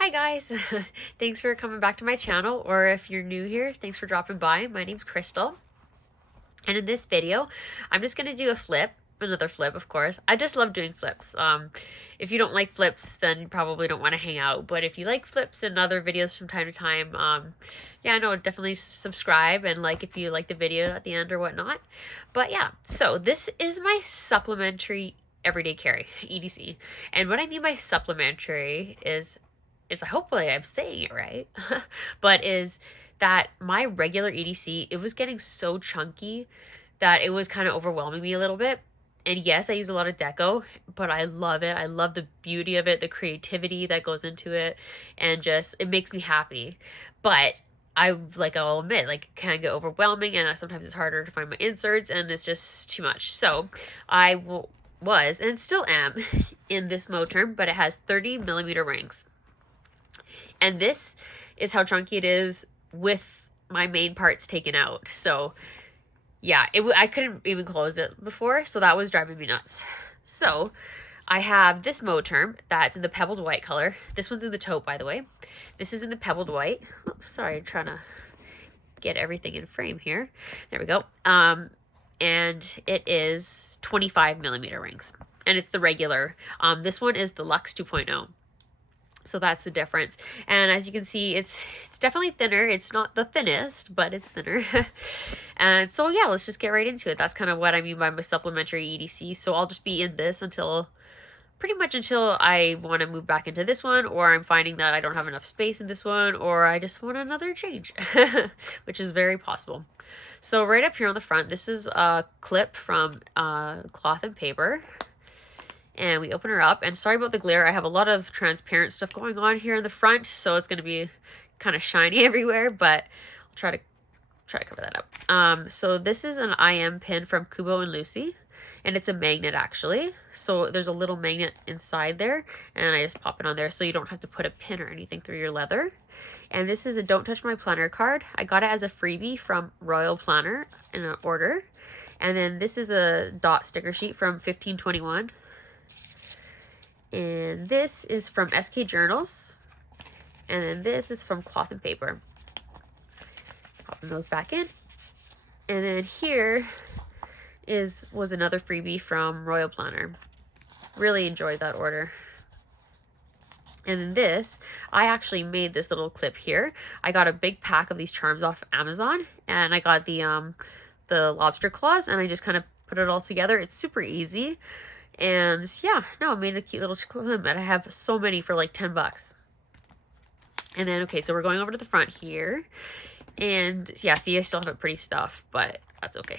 Hi guys, thanks for coming back to my channel, or if you're new here, thanks for dropping by. My name's Crystal, and in this video, I'm just going to do a flip, another flip of course. I just love doing flips. If you don't like flips, then you probably don't want to hang out, but if you like flips and other videos from time to time, yeah, no, definitely subscribe and like if you like the video at the end or whatnot. But yeah, so this is my supplementary everyday carry, EDC. And what I mean by supplementary is hopefully I'm saying it right, but is that my regular EDC, it was getting so chunky that it was kind of overwhelming me a little bit. And yes, I use a lot of deco, but I love it. I love the beauty of it, the creativity that goes into it, and just it makes me happy. But I'll admit, like it can get overwhelming, and sometimes it's harder to find my inserts, and it's just too much. So was and still am in this Moterm, but it has 30mm rings. And this is how chunky it is with my main parts taken out. So yeah, I couldn't even close it before, so that was driving me nuts. So I have this Moterm that's in the pebbled white color. This one's in the taupe, by the way. This is in the pebbled white. Oh, sorry, I'm trying to get everything in frame here. There we go. And it is 25mm rings. And it's the regular. This one is the Luxe 2.0. So that's the difference. And as you can see, it's definitely thinner. It's not the thinnest, but it's thinner. And so yeah, let's just get right into it. That's kind of what I mean by my supplementary EDC. So I'll just be in this pretty much until I want to move back into this one, or I'm finding that I don't have enough space in this one, or I just want another change, which is very possible. So right up here on the front, this is a clip from Cloth and Paper. And we open her up, and sorry about the glare, I have a lot of transparent stuff going on here in the front, so it's going to be kind of shiny everywhere, but I'll try to cover that up. So this is an IM pin from Kubo and Lucy, and it's a magnet actually. So there's a little magnet inside there, and I just pop it on there so you don't have to put a pin or anything through your leather. And this is a Don't Touch My Planner card. I got it as a freebie from Royal Planner in an order. And then this is a dot sticker sheet from 1521. And this is from SK Journals. And then this is from Cloth and Paper. Popping those back in. And then here was another freebie from Royal Planner. Really enjoyed that order. And then this, I actually made this little clip here. I got a big pack of these charms off Amazon, and I got the lobster claws, and I just kind of put it all together. It's super easy. And yeah, no, I made a cute little clip, and I have so many for like 10 bucks. And then, okay, so we're going over to the front here. And yeah, see, I still have it pretty stuff, but that's okay.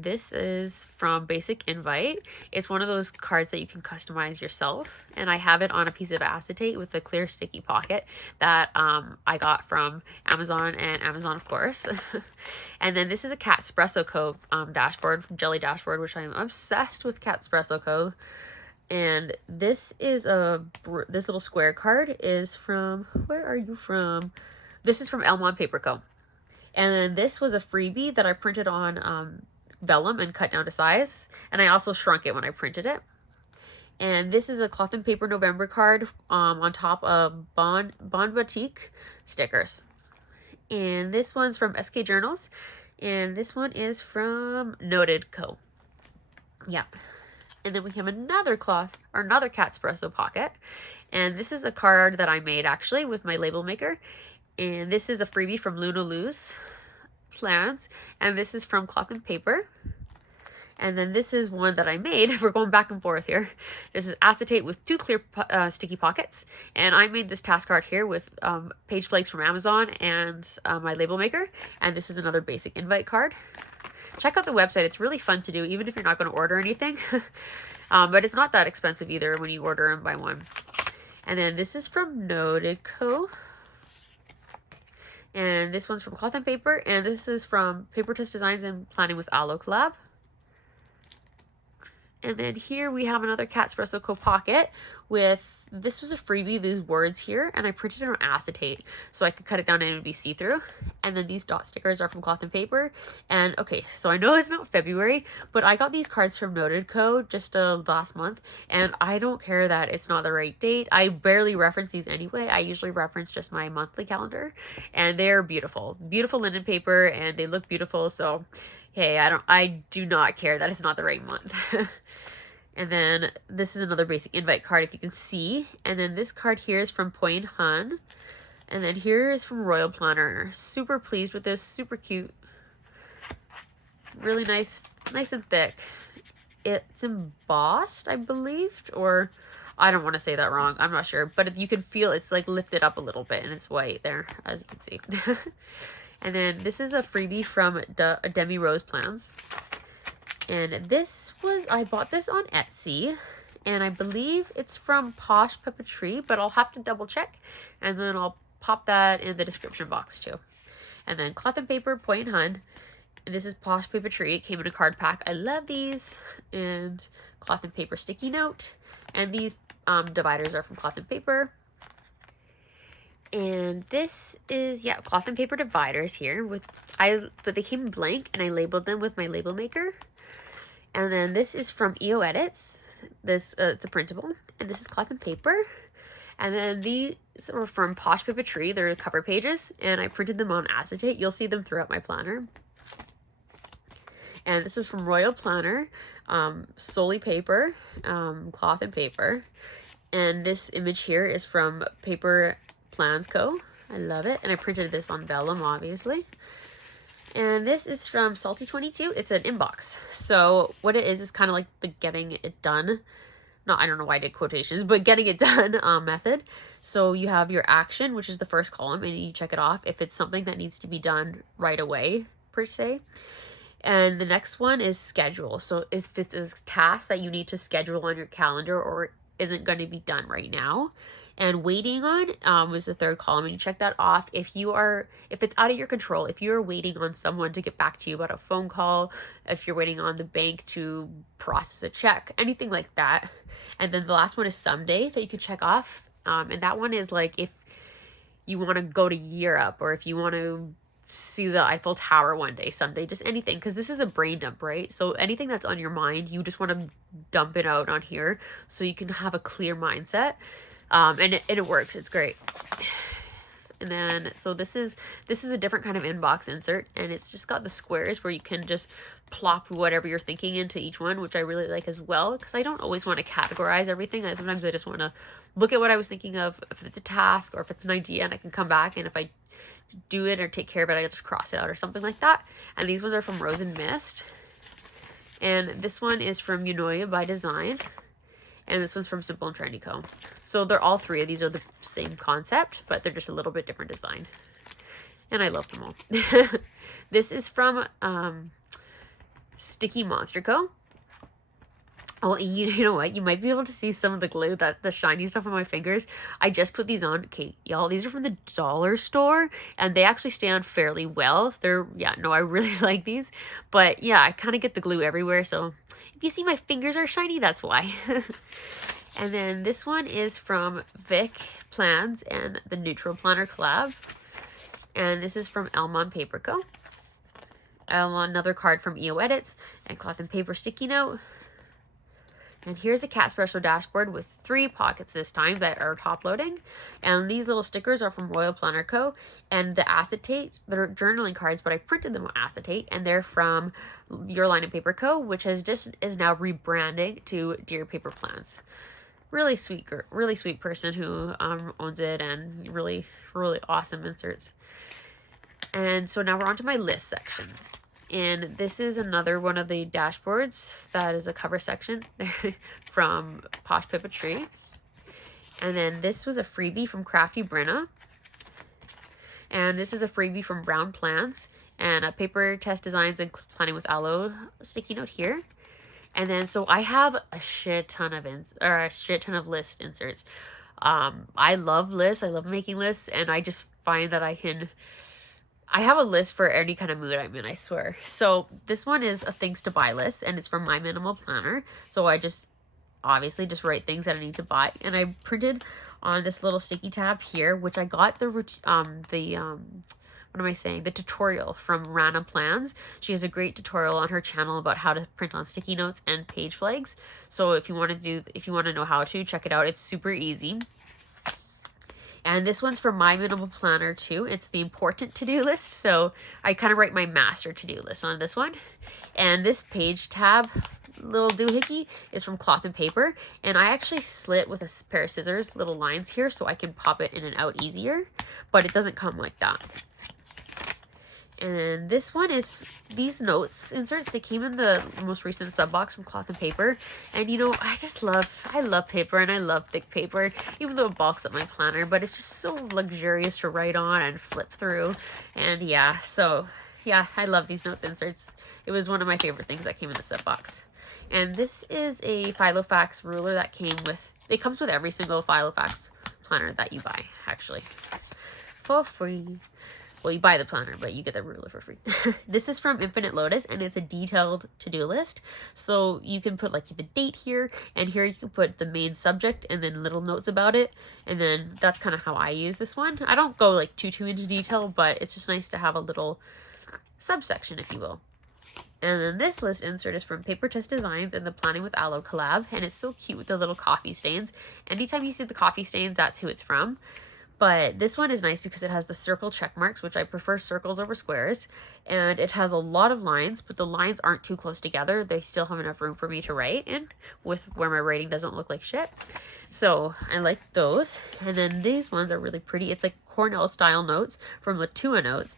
This is from Basic Invite. It's one of those cards that you can customize yourself, and I have it on a piece of acetate with a clear sticky pocket that I got from Amazon, and Amazon of course. And then this is a Cat Espresso Co. Dashboard, jelly dashboard, which I'm obsessed with Cat Espresso Co. And this is this little square card is from, where are you from? This is from Elmont Paper Co. And then this was a freebie that I printed on vellum and cut down to size. And I also shrunk it when I printed it. And this is a Cloth and Paper November card on top of Bon Boutique stickers. And this one's from SK Journals. And this one is from Noted Co. Yeah. And then we have another Cat Espresso pocket. And this is a card that I made actually with my label maker. And this is a freebie from Luna Lou's Plans. And this is from Cloth and Paper. And then this is one that I made. We're going back and forth here. This is acetate with 2 clear sticky pockets. And I made this task card here with page flakes from Amazon and my label maker. And this is another Basic Invite card. Check out the website. It's really fun to do, even if you're not going to order anything. But it's not that expensive either when you order and buy one. And then this is from Noted Co. And this one's from Cloth and Paper. And this is from Paper Twist Designs and Planning with Aloe Collab. And then here we have another Cat Espresso Co. pocket with, this was a freebie, these words here, and I printed it on acetate so I could cut it down and it would be see-through. And then these dot stickers are from Cloth and Paper. And okay, so I know it's not February, but I got these cards from Noted Co. just last month, and I don't care that it's not the right date. I barely reference these anyway. I usually reference just my monthly calendar, and they're beautiful. Beautiful linen paper, and they look beautiful, so hey, I do not care that it's not the right month. And then this is another basic invite card, if you can see. And then this card here is from Point Hun. And then here is from Royal Planner. Super pleased with this, super cute. Really nice, nice and thick. It's embossed, I believe, or I don't want to say that wrong. I'm not sure, but you can feel it's like lifted up a little bit, and it's white there, as you can see. And then this is a freebie from Demi Rose Plans. And this was, I bought this on Etsy, and I believe it's from Posh Papeterie, but I'll have to double check, and then I'll pop that in the description box too. And then Cloth and Paper, Point Hun, and this is Posh Papeterie. It came in a card pack. I love these. And Cloth and Paper sticky note, and these dividers are from Cloth and Paper. And this is, yeah, Cloth and Paper dividers here but they came blank, and I labeled them with my label maker. And then this is from EO Edits. This it's a printable, and this is Cloth and Paper. And then these are from Posh Papeterie. They're cover pages, and I printed them on acetate. You'll see them throughout my planner. And this is from Royal Planner, Solely Paper, Cloth and Paper. And this image here is from Paper Plans Co. I love it. And I printed this on vellum, obviously. And this is from Salty 22. It's an inbox. So what it is kind of like the getting it done. I don't know why I did quotations, but getting it done method. So you have your action, which is the first column, and you check it off if it's something that needs to be done right away, per se. And the next one is schedule. So if it's a task that you need to schedule on your calendar or isn't going to be done right now. And waiting on was the third column, and you check that off if it's out of your control, if you're waiting on someone to get back to you about a phone call, if you're waiting on the bank to process a check, anything like that. And then the last one is someday that you can check off, and that one is like if you want to go to Europe, or if you want to see the Eiffel Tower one day, someday, just anything, because this is a brain dump, right? So anything that's on your mind, you just want to dump it out on here so you can have a clear mindset. And it works. It's great. And then, so this is a different kind of inbox insert, and it's just got the squares where you can just plop whatever you're thinking into each one, which I really like as well, because I don't always want to categorize everything. Sometimes I just want to look at what I was thinking of, if it's a task or if it's an idea, and I can come back, and if I do it or take care of it, I just cross it out or something like that. And these ones are from Rose and Mist. And this one is from Unoya by Design. And this one's from Simple and Trendy Co. So they're all three of these are the same concept, but they're just a little bit different design. And I love them all. This is from Sticky Monster Co. Oh, you know what? You might be able to see some of the glue, the shiny stuff on my fingers. I just put these on. Okay, y'all, these are from the dollar store, and they actually stay on fairly well. I really like these. But yeah, I kind of get the glue everywhere, so if you see my fingers are shiny, that's why. And then this one is from Vic Plans and the Neutral Planner collab. And this is from Elmon Paper Co. Another card from EO Edits and Cloth and Paper sticky note. And here's a Cat Espresso dashboard with 3 pockets this time that are top loading. And these little stickers are from Royal Planner Co. And the acetate, they're journaling cards, but I printed them on acetate. And they're from Your Line and Paper Co., which is now rebranding to Dear Paper Plans. Really sweet person who owns it, and really, really awesome inserts. And so now we're on to my list section. And this is another one of the dashboards that is a cover section from Posh Papeterie. And then this was a freebie from Crafty Brenna. And this is a freebie from Brown Plans. And a paper test designs and planning with aloe sticky note here. And then, so I have a shit ton of list inserts. I love lists. I love making lists. And I just find that I have a list for any kind of mood I'm in, I swear. So this one is a things to buy list, and it's from My Minimal Planner. So I just obviously just write things that I need to buy. And I printed on this little sticky tab here, which I got the what am I saying? The tutorial from Rana Plans. She has a great tutorial on her channel about how to print on sticky notes and page flags. So if you want to know how to, check it out. It's super easy. And this one's from my minimal planner too. It's the important to-do list. So I kind of write my master to-do list on this one. And this page tab little doohickey is from Cloth and Paper. And I actually slit with a pair of scissors little lines here so I can pop it in and out easier. But it doesn't come like that. And this one is these notes inserts. They came in the most recent sub box from Cloth and Paper. And you know, I love paper and I love thick paper, even though it bulks up my planner, but it's just so luxurious to write on and flip through. And yeah, so yeah, I love these notes inserts. It was one of my favorite things that came in the sub box. And this is a Filofax ruler that it comes with every single Filofax planner that you buy, actually, for free. Well, you buy the planner, but you get the ruler for free. This is from Infinite Lotus, and it's a detailed to-do list. So you can put like the date here, and here you can put the main subject and then little notes about it. And then that's kind of how I use this one. I don't go like too into detail, but it's just nice to have a little subsection, if you will. And then this list insert is from Paper Test Designs and the Planning with Aloe collab. And it's so cute with the little coffee stains. Anytime you see the coffee stains, that's who it's from. But this one is nice because it has the circle check marks, which I prefer circles over squares. And it has a lot of lines, but the lines aren't too close together. They still have enough room for me to write in with where my writing doesn't look like shit. So I like those. And then these ones are really pretty. It's like Cornell style notes from Latua Notes.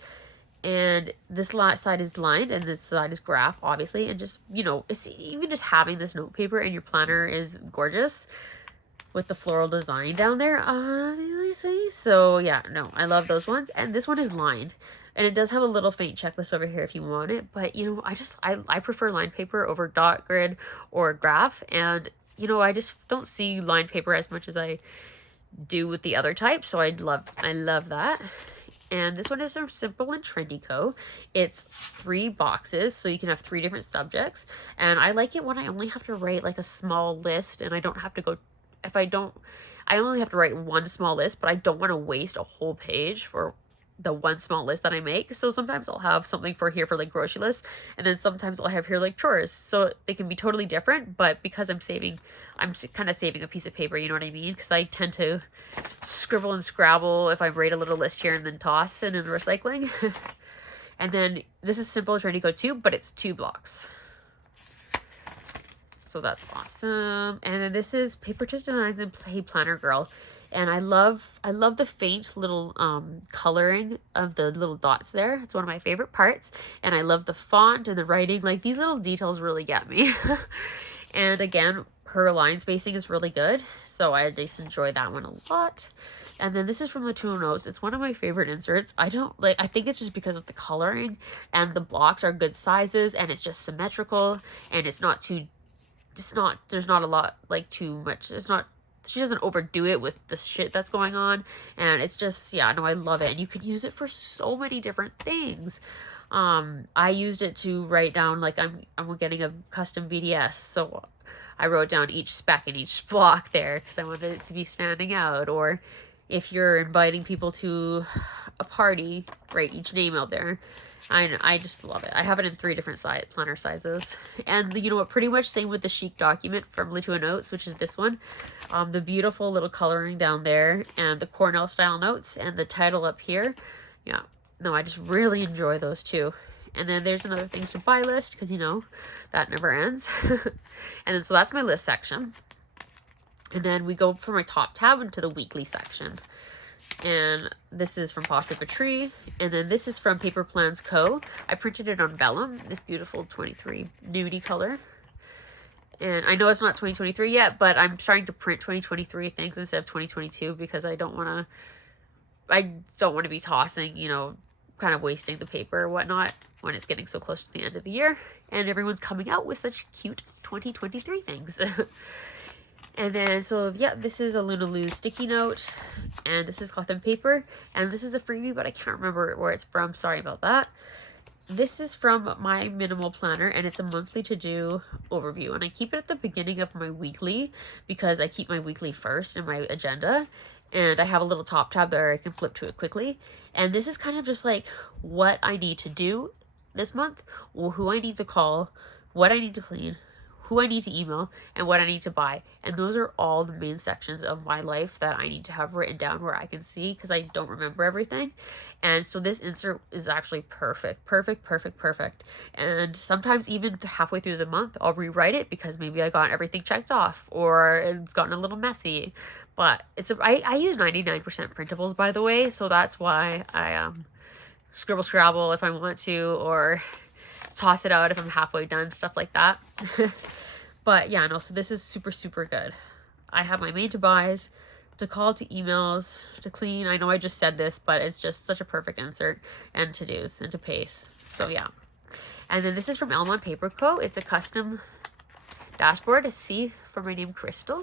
And this side is lined and this side is graph, obviously. And just, you know, it's even just having this note paper in your planner is gorgeous. With the floral design down there, obviously. So yeah, no, I love those ones. And this one is lined. And it does have a little faint checklist over here if you want it. But, you know, I prefer lined paper over dot grid or graph. And, you know, I just don't see lined paper as much as I do with the other type. So I love that. And this one is from Simple and Trendy Co. It's 3 boxes, so you can have 3 different subjects. And I like it when I only have to write like a small list and I don't have to go... I only have to write one small list, but I don't want to waste a whole page for the one small list that I make. So sometimes I'll have something for like grocery lists, and then sometimes I'll have here like chores. So they can be totally different, but because I'm kind of saving a piece of paper, you know what I mean? Because I tend to scribble and scrabble if I write a little list here and then toss it in the recycling. And then this is Simple Trendy Co. too, but it's 2 blocks. So that's awesome. And then this is Paper Test Designs and Play Planner Girl. And I love the faint little coloring of the little dots there. It's one of my favorite parts. And I love the font and the writing. Like, these little details really get me. And again, her line spacing is really good. So I just enjoy that one a lot. And then this is from Latua Notes. It's one of my favorite inserts. I think it's just because of the coloring and the blocks are good sizes and it's just symmetrical and there's not a lot, like, too much. She doesn't overdo it with the shit that's going on. And it's just, yeah, no, I love it. And you can use it for so many different things. I used it to write down, like, I'm getting a custom VDS. So I wrote down each spec in each block there because I wanted it to be standing out. Or if you're inviting people to a party, write each name out there. I just love it. I have it in 3 different planner sizes. And you know what? Pretty much same with the chic document from Latua Notes, which is this one. The beautiful little coloring down there and the Cornell style notes and the title up here. Yeah. No, I just really enjoy those too. And then there's another things to buy list because, you know, that never ends. And then so that's my list section. And then we go from my top tab into the weekly section. And this is from Posh Paper Tree. And then this is from Paper Plans Co. I printed it on vellum, this beautiful 23 nudie color. And I know it's not 2023 yet, but I'm starting to print 2023 things instead of 2022 because I don't want to be tossing, you know, kind of wasting the paper or whatnot when it's getting so close to the end of the year. And everyone's coming out with such cute 2023 things. And then, so yeah, this is a Lunaloo sticky note, and this is Cloth and Paper, and this is a freebie, but I can't remember where it's from. Sorry about that. this is from my minimal planner, and it's a monthly to-do overview, and I keep it at the beginning of my weekly because I keep my weekly first in my agenda, and I have a little top tab there I can flip to it quickly. And this is kind of just like what I need to do this month, or who I need to call, what I need to clean, who I need to email, and what I need to buy. And those are all the main sections of my life that I need to have written down where I can see, because I don't remember everything. And so this insert is actually perfect. And sometimes even halfway through the month, I'll rewrite it because maybe I got everything checked off or it's gotten a little messy. But I use 99% printables, by the way, so that's why I scribble scrabble if I want to, or toss it out if I'm halfway done, stuff like that. But yeah, no, so this is super good. I have my made to buys, to call, to emails, to clean. I know I just said this, but it's just such a perfect insert, and to do's and to pace. So yeah. And then this is from Elma Paper Co. It's a custom dashboard. C for my name, Crystal.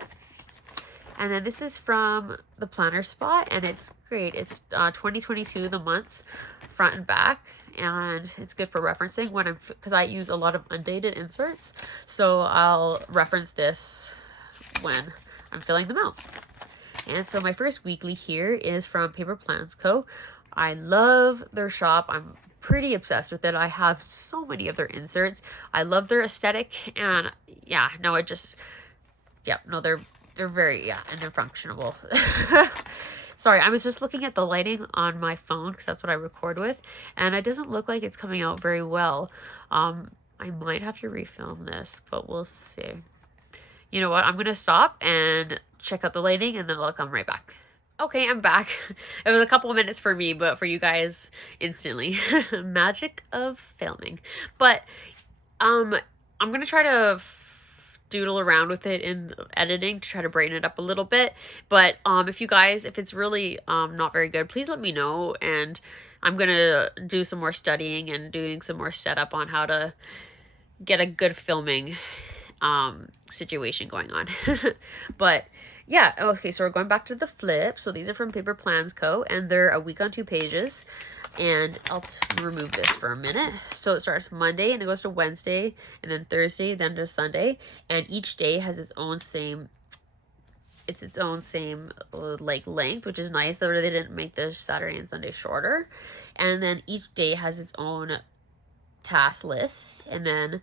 And then this is from the Planner Spot, and it's great. It's 2022, the months, front and back, and it's good for referencing when because I use a lot of undated inserts, so I'll reference this when I'm filling them out. And so my first weekly here is from Paper Plans Co. I love their shop. I'm pretty obsessed with it. I have so many of their inserts. I love their aesthetic, and yeah, no, they're very, and they're functionable. Sorry, I was just looking at the lighting on my phone because that's what I record with, and it doesn't look like it's coming out very well. I might have to refilm this, but we'll see. You know what? I'm going to stop and check out the lighting, and then I'll come right back. Okay, I'm back. It was a couple of minutes for me, but for you guys, instantly. Magic of filming. But I'm going to try to doodle around with it in editing to try to brighten it up a little bit. But if it's really not very good, please let me know, and I'm gonna do some more studying and doing some more setup on how to get a good filming situation going on. But yeah, okay, so we're going back to the flip. So these are from Paper Plans Co. and they're a week on 2 pages. And I'll remove this for a minute. So it starts Monday and it goes to Wednesday, and then Thursday, then to Sunday. And each day has its own same like length, which is nice that they didn't make the Saturday and Sunday shorter. And then each day has its own task list, and then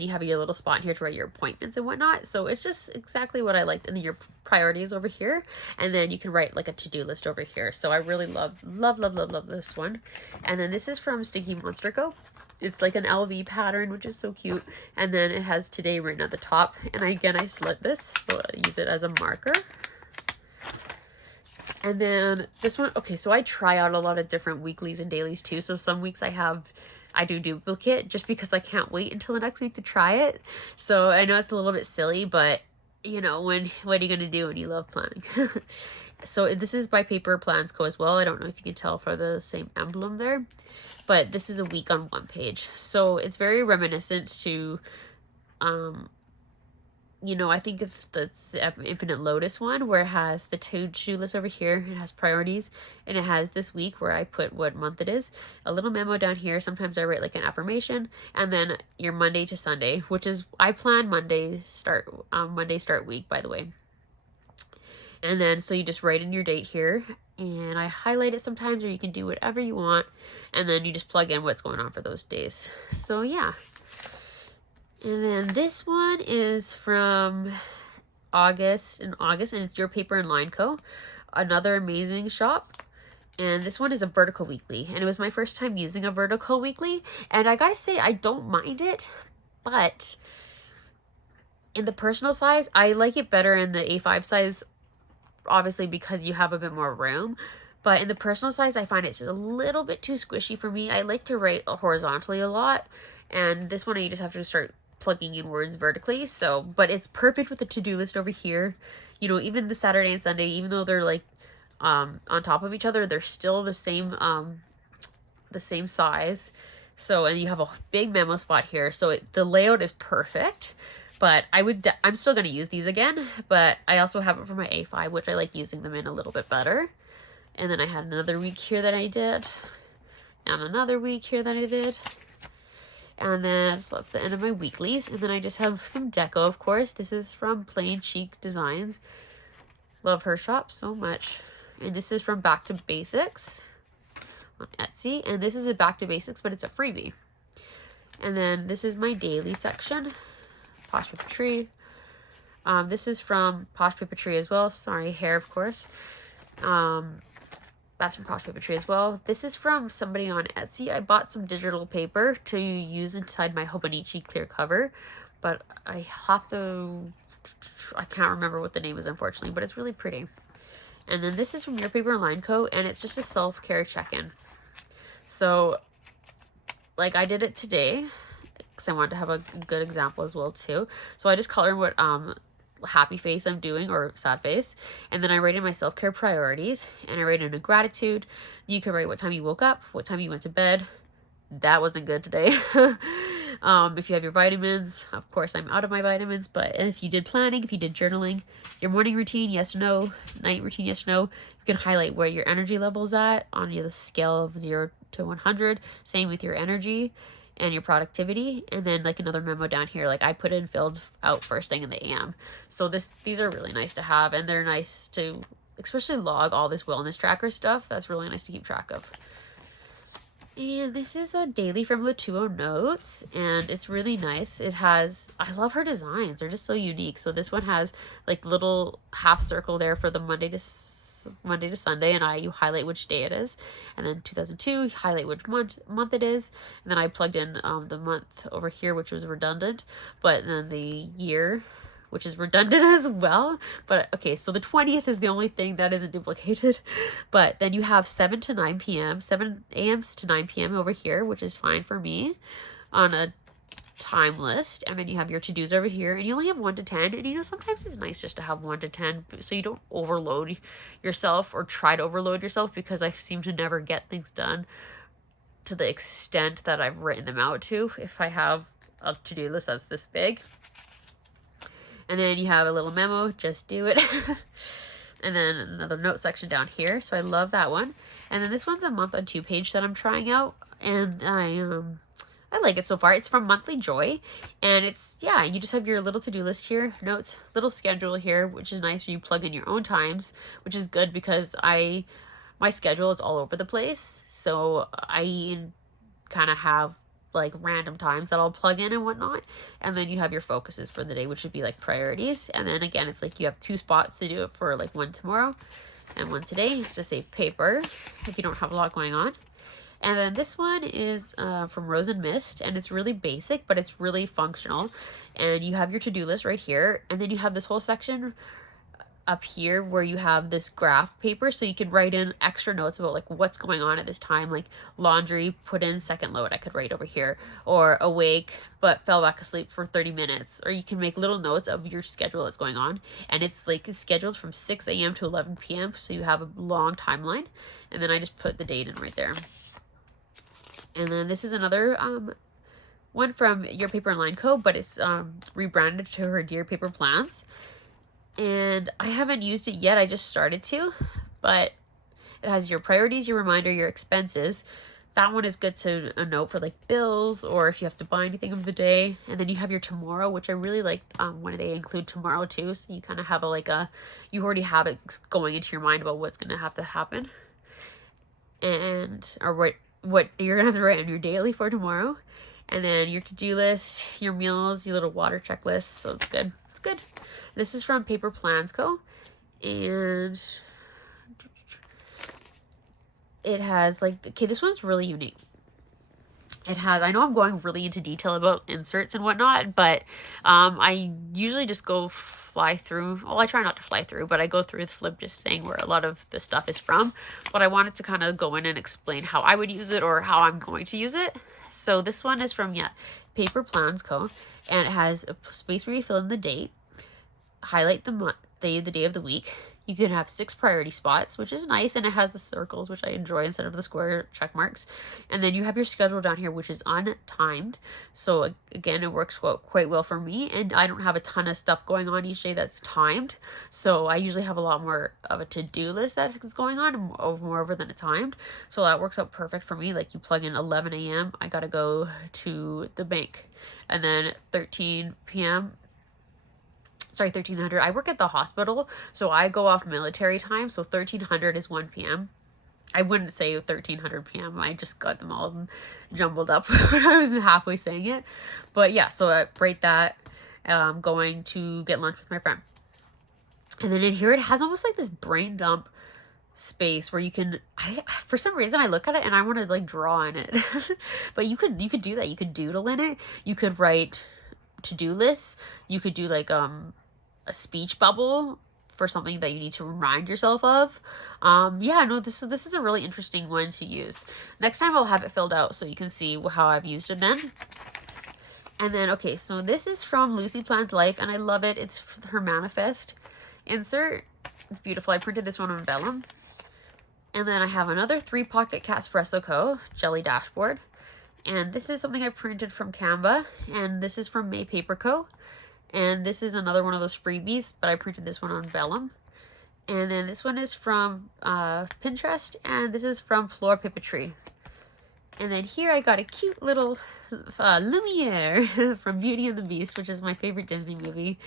you have your little spot here to write your appointments and whatnot. So it's just exactly what I liked. And then your priorities over here, and then you can write like a to-do list over here. So I really love this one. And then this is from Stinky Monster Co. It's like an LV pattern, which is so cute. And then it has today written at the top. And I slit this, so I use it as a marker. And then this one, okay, so I try out a lot of different weeklies and dailies too. So some weeks I do duplicate just because I can't wait until the next week to try it. So I know it's a little bit silly, but you know, what are you gonna do when you love planning? So this is by Paper Plans Co. as well. I don't know if you can tell for the same emblem there, but this is a week on 1 page. So it's very reminiscent to, you know, I think it's the Infinite Lotus one, where it has the to-do list over here, it has priorities, and it has this week where I put what month it is, a little memo down here. Sometimes I write like an affirmation, and then your Monday to Sunday, which is, I plan Monday start week, by the way. And then, so you just write in your date here, and I highlight it sometimes, or you can do whatever you want, and then you just plug in what's going on for those days. So yeah. And then this one is from August, and it's Your Paper and Line Co. Another amazing shop. And this one is a vertical weekly, and it was my first time using a vertical weekly, and I gotta say, I don't mind it, but in the personal size, I like it better in the A5 size, obviously because you have a bit more room. But in the personal size, I find it's a little bit too squishy for me. I like to write horizontally a lot, and this one you just have to start plugging in words vertically. So, but it's perfect with the to-do list over here. You know, even the Saturday and Sunday, even though they're like on top of each other, they're still the same size. So, and you have a big memo spot here. So the layout is perfect. But I'm still going to use these again, but I also have it for my A5, which I like using them in a little bit better. And then I had another week here that I did. and another week here that I did. And then, so that's the end of my weeklies. And then I just have some deco, of course. This is from Plain Chic Designs. Love her shop so much. And this is from Back to Basics on Etsy. And this is a Back to Basics, but it's a freebie. And then this is my daily section. Posh Papeterie. This is from Posh Papeterie as well. Sorry, hair, of course. That's from Posh Papeterie as well. This is from somebody on Etsy. I bought some digital paper to use inside my Hobonichi clear cover, but I can't remember what the name is, unfortunately, but it's really pretty. And then this is from Your Paper Line Co., and it's just a self-care check-in. So, like, I did it today because I wanted to have a good example as well, too. So I just colored what happy face I'm doing, or sad face, and then I write in my self-care priorities, and I write in a gratitude. You can write what time you woke up, what time you went to bed. That wasn't good today. If you have your vitamins, of course I'm out of my vitamins, but if you did planning, if you did journaling, your morning routine, yes or no, night routine, yes or no, you can highlight where your energy level is at on the scale of 0 to 100. Same with your energy and your productivity. And then like another memo down here, like I put in filled out first thing in the AM. So these are really nice to have, and they're nice to especially log all this wellness tracker stuff. That's really nice to keep track of. And this is a daily from Latuo Notes, and it's really nice. I love her designs. They're just so unique. So this one has like little half circle there for the Monday to Sunday, and you highlight which day it is, and then 2002, you highlight which month it is, and then I plugged in the month over here, which was redundant, but then the year, which is redundant as well. But okay, so the 20th is the only thing that isn't duplicated. But then you have 7 to 9 p.m., 7 a.m. to 9 p.m. over here, which is fine for me on a time list. And then you have your to-dos over here, and you only have 1 to 10. And you know, sometimes it's nice just to have 1 to 10 so you don't overload yourself or try to overload yourself, because I seem to never get things done to the extent that I've written them out to. If I have a to-do list that's this big. And then you have a little memo, just do it. And then another note section down here. So I love that one. And then this one's a month on 2 page that I'm trying out, and I like it so far. It's from Monthly Joy, and it's, yeah, you just have your little to-do list here, notes, little schedule here, which is nice when you plug in your own times, which is good because my schedule is all over the place. So I kind of have like random times that I'll plug in and whatnot. And then you have your focuses for the day, which would be like priorities. And then again, it's like you have 2 spots to do it for, like 1 tomorrow and 1 today. It's just a paper if you don't have a lot going on. And then this one is from Rose and Mist, and it's really basic, but it's really functional. And you have your to-do list right here, and then you have this whole section up here where you have this graph paper, so you can write in extra notes about like what's going on at this time, like laundry, put in second load, I could write over here, or awake but fell back asleep for 30 minutes, or you can make little notes of your schedule that's going on. And it's like it's scheduled from 6 a.m. to 11 p.m. so you have a long timeline. And then I just put the date in right there. And then this is another one from Your Paper Line Co., but it's rebranded to her Dear Paper Plans. And I haven't used it yet. I just started to, but it has your priorities, your reminder, your expenses. That one is good to note for like bills, or if you have to buy anything of the day. And then you have your tomorrow, which I really like when they include tomorrow too. So you kind of have you already have it going into your mind about what's going to have to happen, and or what you're gonna have to write on your daily for tomorrow. And then your to-do list, your meals, your little water checklist. So it's good. It's good. This is from Paper Plans Co. And it has like, okay, this one's really unique. It has, I know I'm going really into detail about inserts and whatnot, but I usually just go fly through. Well, I try not to fly through, but I go through the flip just saying where a lot of the stuff is from. But I wanted to kind of go in and explain how I would use it or how I'm going to use it. So this one is from, Paper Plans Co. And it has a space where you fill in the date, highlight the month, the day of the week, You can have 6 priority spots, which is nice, and it has the circles, which I enjoy instead of the square check marks. And then you have your schedule down here, which is untimed. So again, it works quite well for me, and I don't have a ton of stuff going on each day that's timed. So I usually have a lot more of a to-do list that is going on, more over than a timed. So that works out perfect for me. Like you plug in 11 a.m., I gotta go to the bank. And then 13 p.m., sorry, 1300. I work at the hospital, so I go off military time. So 1300 is 1 p.m. I wouldn't say 1300 p.m. I just got them all jumbled up when I was halfway saying it. But yeah, so I break that. Going to get lunch with my friend. And then in here, it has almost like this brain dump space where you can, for some reason I look at it and I want to like draw in it. But you could do that. You could doodle in it. You could write to-do lists. You could do like a speech bubble for something that you need to remind yourself of. Yeah, no, this is a really interesting one to use. Next time I'll have it filled out so you can see how I've used it then. And then, okay, so this is from Lucy Plans Life, and I love it. It's her manifest insert. It's beautiful. I printed this one on vellum. And then I have another 3-pocket Catspresso Co. jelly dashboard. And this is something I printed from Canva, and this is from May Paper Co. And this is another one of those freebies, but I printed this one on vellum. And then this one is from Pinterest, and this is from Floor Pipetry. And then here I got a cute little Lumiere from Beauty and the Beast, which is my favorite Disney movie.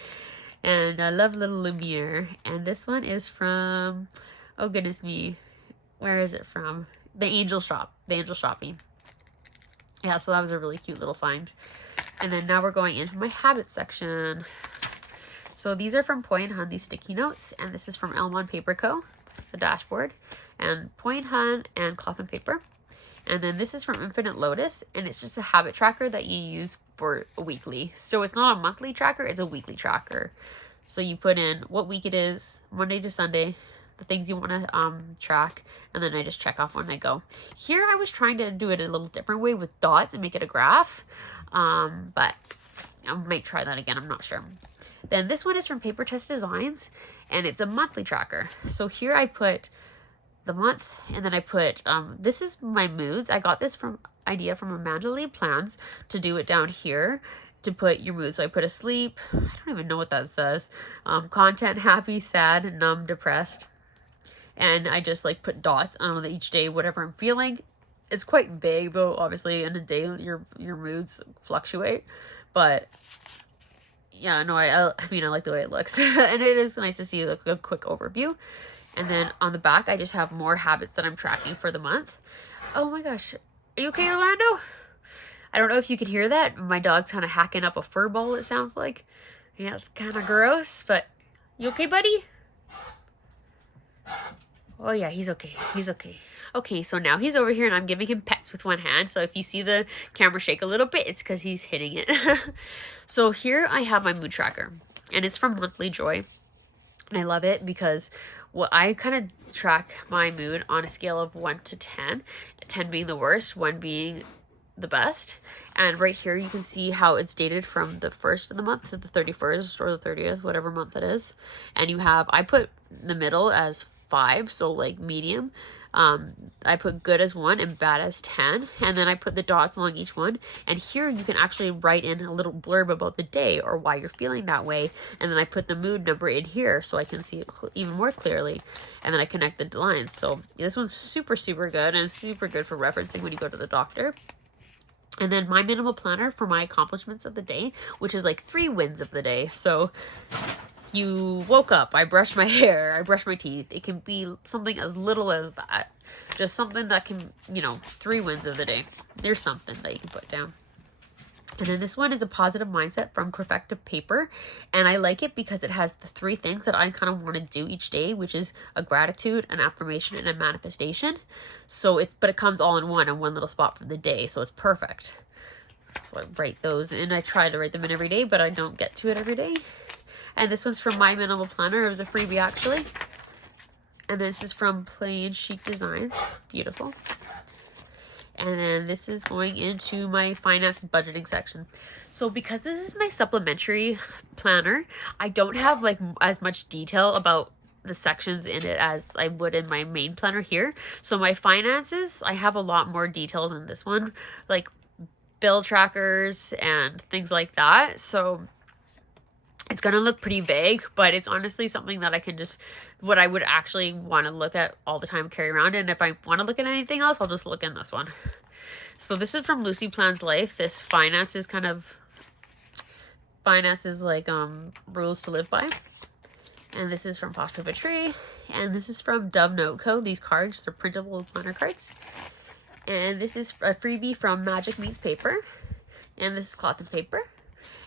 And I love little Lumiere. And this one is from, oh goodness me, where is it from? The Angel Shop, the Angel Shopping. Yeah, so that was a really cute little find. And then now we're going into my habits section. So these are from Point Hun, these sticky notes, and this is from Elmon Paper Co., the dashboard, and Point Hun and cloth and paper. And then this is from Infinite Lotus, and it's just a habit tracker that you use for a weekly. So it's not a monthly tracker, it's a weekly tracker. So you put in what week it is, Monday to Sunday, the things you want to track, and then I just check off when I go. Here I was trying to do it a little different way with dots and make it a graph, but I might try that again, I'm not sure. Then this one is from Paper Test Designs, and it's a monthly tracker. So here I put the month, and then I put, this is my moods. I got this idea from Amanda Lee Plans to do it down here to put your mood. So I put asleep, I don't even know what that says, content, happy, sad, numb, depressed. And I just like put dots on each day, whatever I'm feeling. It's quite vague though, obviously in a day your moods fluctuate, but yeah, no, I mean, I like the way it looks. And it is nice to see a quick overview. And then on the back, I just have more habits that I'm tracking for the month. Oh my gosh. Are you okay, Orlando? I don't know if you could hear that. My dog's kind of hacking up a fur ball, it sounds like. Yeah, it's kind of gross, but you okay, buddy? Oh yeah, he's okay. He's okay. Okay, so now he's over here and I'm giving him pets with one hand. So if you see the camera shake a little bit, it's because he's hitting it. So here I have my mood tracker, and it's from Monthly Joy. And I love it because I kind of track my mood on a scale of 1 to 10, 10 being the worst, 1 being the best. And right here you can see how it's dated from the 1st of the month to the 31st or the 30th, whatever month it is. And you have, I put the middle as 5, so like medium. I put good as 1 and bad as 10, and then I put the dots along each one. And here you can actually write in a little blurb about the day or why you're feeling that way. And then I put the mood number in here so I can see it even more clearly. And then I connect the lines. So this one's super, super good, and super good for referencing when you go to the doctor. And then my minimal planner for my accomplishments of the day, which is like 3 wins of the day. So you woke up, I brushed my hair, I brushed my teeth. It can be something as little as that. Just something that can, 3 wins of the day. There's something that you can put down. And then this one is a positive mindset from Perfective Paper. And I like it because it has the 3 things that I kind of want to do each day, which is a gratitude, an affirmation, and a manifestation. So but it comes all in one little spot for the day. So it's perfect. So I write those in. I try to write them in every day, but I don't get to it every day. And this one's from My Minimal Planner. It was a freebie, actually. And this is from Plain Chic Designs. Beautiful. And then this is going into my finance budgeting section. So because this is my supplementary planner, I don't have like as much detail about the sections in it as I would in my main planner here. So my finances, I have a lot more details in this one, like bill trackers and things like that. So it's going to look pretty vague, but it's honestly something that I can just, what I would actually want to look at all the time, carry around. And if I want to look at anything else, I'll just look in this one. So this is from Lucy Plans Life. This finances like rules to live by. And this is from Posh Paper Tree. And this is from Dove Note Co. These cards, they're printable planner cards. And this is a freebie from Magic Meets Paper. And this is cloth and paper.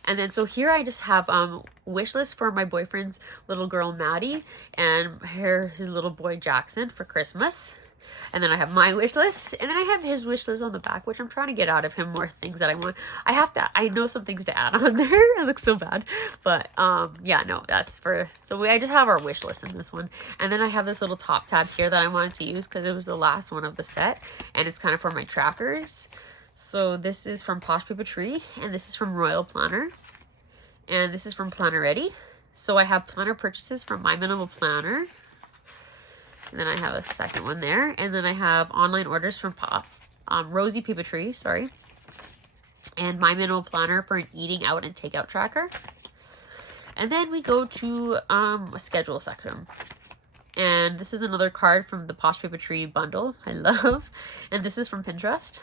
And then so here I just have wish list for my boyfriend's little girl Maddie and his little boy Jackson for Christmas. And then I have my wish list, and then I have his wish list on the back, which I'm trying to get out of him more things that I want. I know some things to add on there. It looks so bad, but yeah, no, that's for, so I just have our wish list in this one. And then I have this little top tab here that I wanted to use because it was the last one of the set, and it's kind of for my trackers. So this is from Posh Paper Tree, and this is from Royal Planner, and this is from Planner Ready. So I have planner purchases from My Minimal Planner. And then I have a second one there. And then I have online orders from Rosie Paper Tree, sorry. And My Minimal Planner for an eating out and takeout tracker. And then we go to a schedule section. And this is another card from the Posh Paper Tree bundle I love. And this is from Pinterest.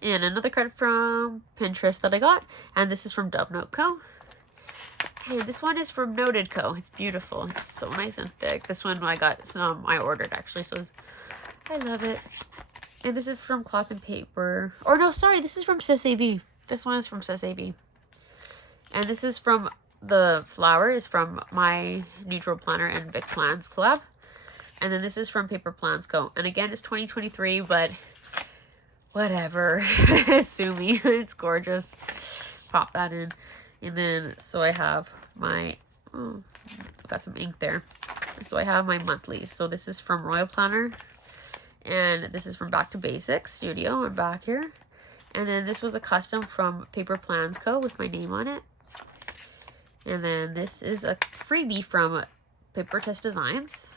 And another card from Pinterest that I got. And this is from Dove Note Co. And this one is from Noted Co. It's beautiful. It's so nice and thick. This one I ordered actually, so I love it. And this is from Cloth and Paper. Or no, sorry, this is from Sis AV. This one is from Sis AV. And this is from the flower is from My Neutral Planner and Vic Plans collab. And then this is from Paper Plans Co. And again, it's 2023, but whatever. Sue me. It's gorgeous. Pop that in. And then, so I have my, got some ink there. So I have my monthlies. So this is from Royal Planner. And this is from Back to Basics Studio. I'm back here. And then this was a custom from Paper Plans Co. with my name on it. And then this is a freebie from Paper Test Designs.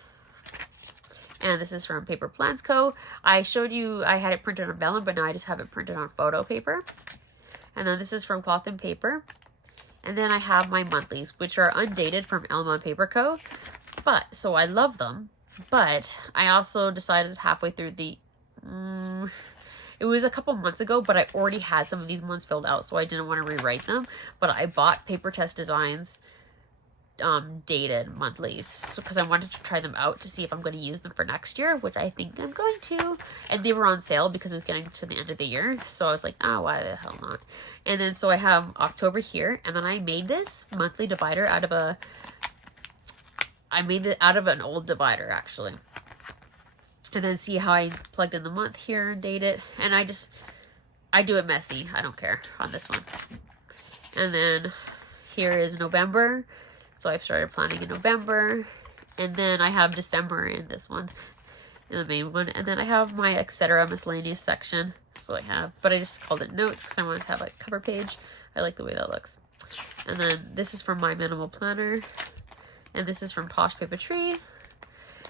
And this is from Paper Plans Co. I showed you, I had it printed on vellum, but now I just have it printed on photo paper. And then this is from Cloth and Paper. And then I have my monthlies, which are undated from Elma Paper Co. But, so I love them. But I also decided halfway through it was a couple months ago, but I already had some of these months filled out, so I didn't want to rewrite them. But I bought Paper Test Designs dated monthlies because I wanted to try them out to see if I'm going to use them for next year, which I think I'm going to. And they were on sale because it was getting to the end of the year, so I was like, oh, why the hell not? And then so I have October here, and then I made this monthly divider out of an old divider actually. And then see how I plugged in the month here and date it, and I do it messy, I don't care on this one. And then here is November. So I've started planning in November, and then I have December in this one, in the main one, and then I have my etc. miscellaneous section. So I have, but I just called it notes because I wanted to have a cover page. I like the way that looks. And then this is from My Minimal Planner, and this is from Posh Paper Tree.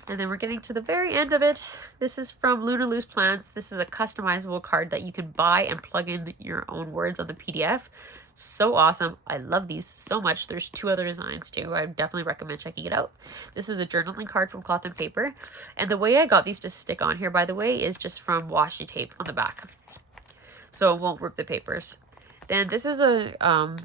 And then we're getting to the very end of it. This is from Luna Loose Plans. This is a customizable card that you can buy and plug in your own words on the PDF. So awesome. I love these so much. There's 2 other designs too. I definitely recommend checking it out. This is a journaling card from Cloth and Paper. And the way I got these to stick on here, by the way, is just from washi tape on the back. So it won't rip the papers. Then this is a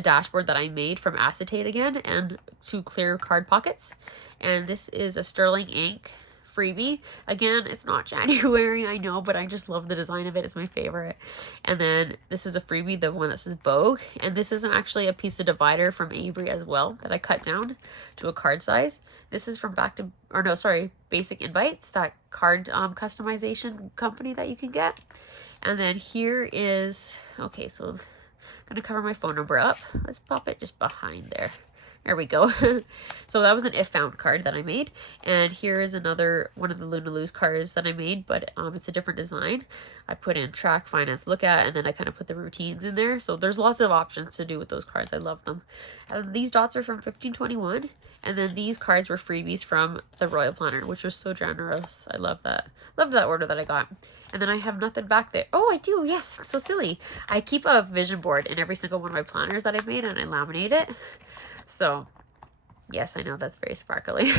dashboard that I made from acetate again and 2 clear card pockets. And this is a sterling ink freebie. Again, it's not January, I know, but I just love the design of it. It's my favorite. And then this is a freebie, the one that says Vogue. And this isn't actually a piece of divider from Avery as well that I cut down to a card size. This is from Basic Invites, that card customization company that you can get. And then here is, okay, so I'm gonna cover my phone number up. Let's pop it just behind there. There we go. So that was an If Found card that I made. And here is another one of the Luna Loose cards that I made, but it's a different design. I put in track, finance, look at, and then I kind of put the routines in there. So there's lots of options to do with those cards. I love them. And these dots are from 1521. And then these cards were freebies from the Royal Planner, which was so generous. I love that. Loved that order that I got. And then I have nothing back there. Oh, I do. Yes. So silly. I keep a vision board in every single one of my planners that I've made, and I laminate it. So, yes, I know that's very sparkly.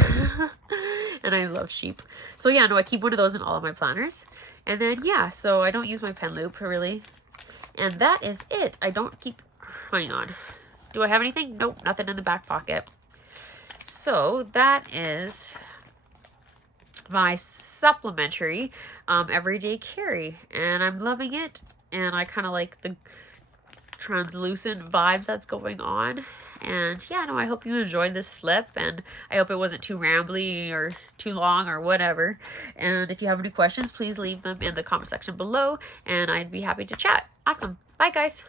And I love sheep. So, yeah, no, I keep one of those in all of my planners. And then, yeah, so I don't use my pen loop, really. And that is it. I don't keep... Hang on. Do I have anything? Nope, nothing in the back pocket. So that is my supplementary everyday carry, and I'm loving it. And I kind of like the translucent vibes that's going on. And yeah, no, I hope you enjoyed this flip, and I hope it wasn't too rambly or too long or whatever. And if you have any questions, please leave them in the comment section below, and I'd be happy to chat. Awesome. Bye, guys.